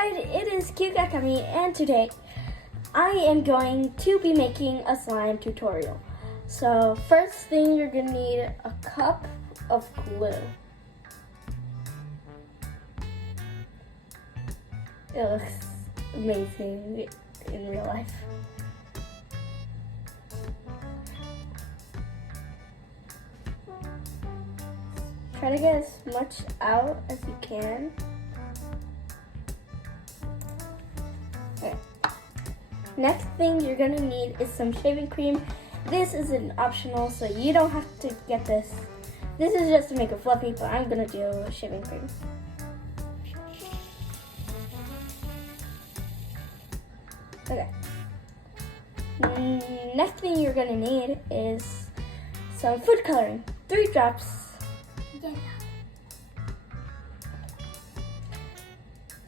guys, it is CuteCatCami, and today I am going to be making a slime tutorial. So first thing, you're gonna need a cup of glue. It looks amazing in real life. Try to get as much out as you can. Okay. Next thing you're gonna need is some shaving cream. This is an optional, so you don't have to get this. This is just to make it fluffy, but I'm gonna do shaving cream. Okay. Next thing you're gonna need is some food coloring. 3 drops. Yellow.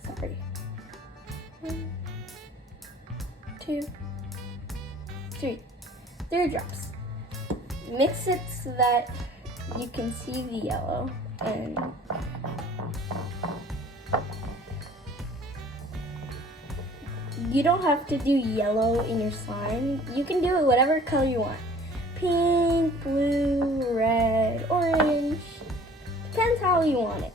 Sorry. 1, 2, 3. 3 drops. Mix it so that you can see the yellow, and you don't have to do yellow in your slime. You can do it whatever color you want. Pink, blue, red, orange. Depends how you want it.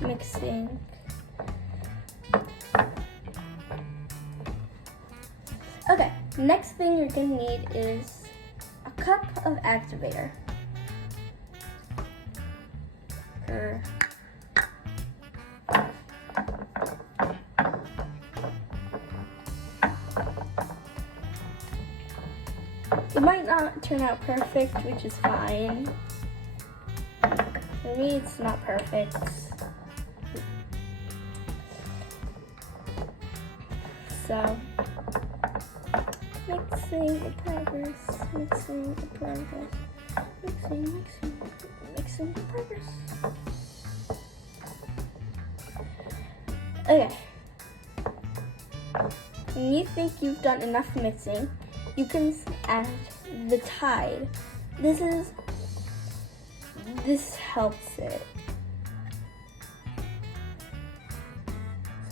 Mixing. Okay, next thing you're gonna need is a cup of activator. It might not turn out perfect, which is fine. For me, it's not perfect. So, mixing in progress, mixing in progress, mixing in progress. Okay. When you think you've done enough mixing, you can add the Tide. This helps it.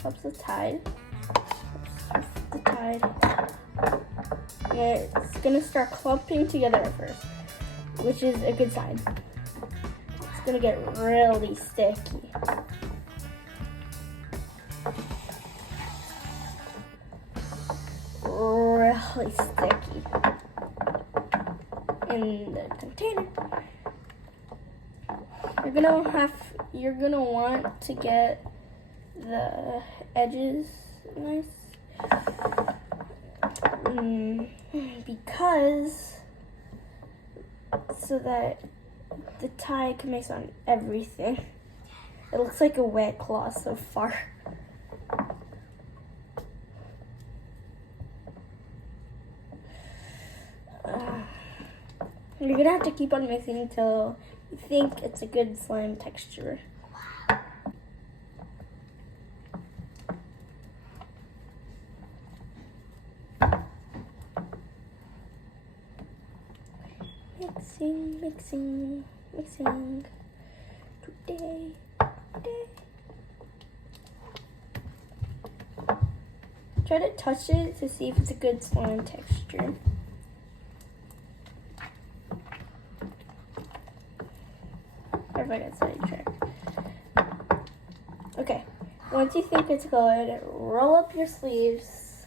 This helps the Tide. The Tide. And it's gonna start clumping together at first, which is a good sign. It's gonna get really sticky. Really sticky in the container. You're gonna want to get the edges nice, because so that the Tide can mix on everything. It looks like a wet cloth so far. You're gonna have to keep on mixing until you think it's a good slime texture. Mixing. Today. Try to touch it to see if it's a good slime texture. If I get sidetracked. Okay, once you think it's good, roll up your sleeves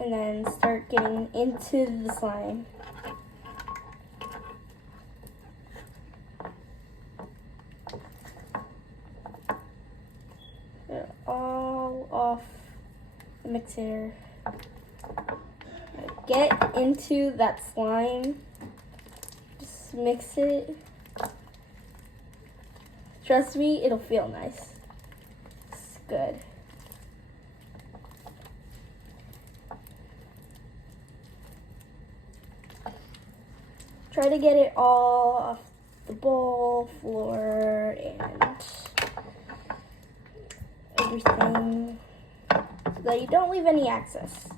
and then start getting into the slime. Get it all off the mixer. Get into that slime. Just mix it. Trust me, it'll feel nice. It's good. Try to get it all off the bowl, floor, and everything. so that you don't leave any access.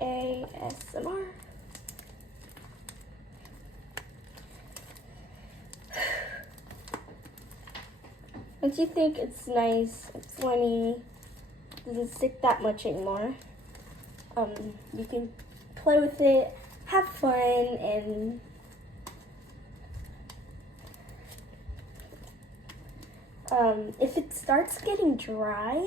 ASMR. Once you think it's nice, it's plenty, doesn't stick that much anymore, you can play with it, have fun, and if it starts getting dry,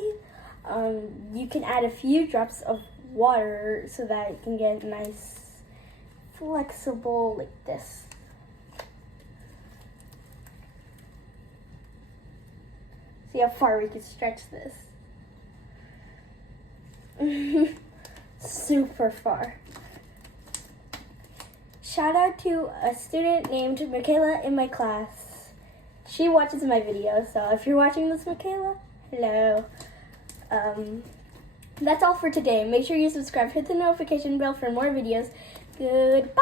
you can add a few drops of water so that it can get nice, flexible like this. See how far we can stretch this. Super far. Shout out to a student named Michaela in my class. She watches my videos, so if you're watching this, Michaela, hello. That's all for today. Make sure you subscribe, hit the notification bell for more videos. Goodbye.